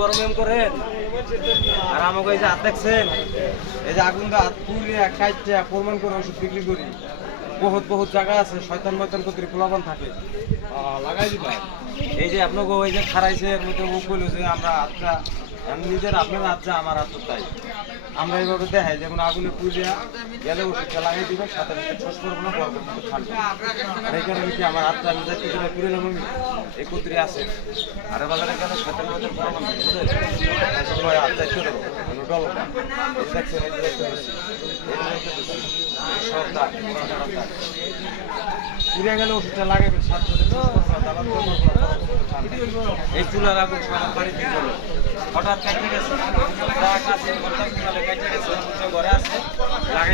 গরম করেন আর আমাকে এই যে হাত দেখছেন এই যে আগুন হাত পুড়িয়ে কাইটটা প্রমাণ করে ওষুধ বিক্রি করি বহুত বহুত জায়গা আছে শয়তান ময়তান কতির পোলাপান থাকে লাগাই দিবা এই যে আপনাকে ওই যে খারাইছে এর মধ্যে ও কইলো যে আমরা হাতটা নিজের আপনার হাতটা আমার হাত তাই আমরা এইভাবে দেখাই যেমন আগুনে পুড়িয়া গেলে ওষুধটা লাগাই দিবেন সাথে সাথে ছোট করবো না বড় করবো ঠান্ডা আর এই কারণে কি আমার হাতটা আমি যাচ্ছি করে পুড়ে নেব এই কুতরি আছে আর বাজারে গেলে শয়তান ময়তান পোলাপান বুঝলেন হাত চাইতে দেবো ডল দেখছেন এই দেখতে সব দাগ পুড়ে গেলে ওষুধটা লাগাবেন সাথে এই চুলার আগুন সবার বাড়িতে চলো হঠাৎ কাটতে গেছে ঘরে আছে লাগাই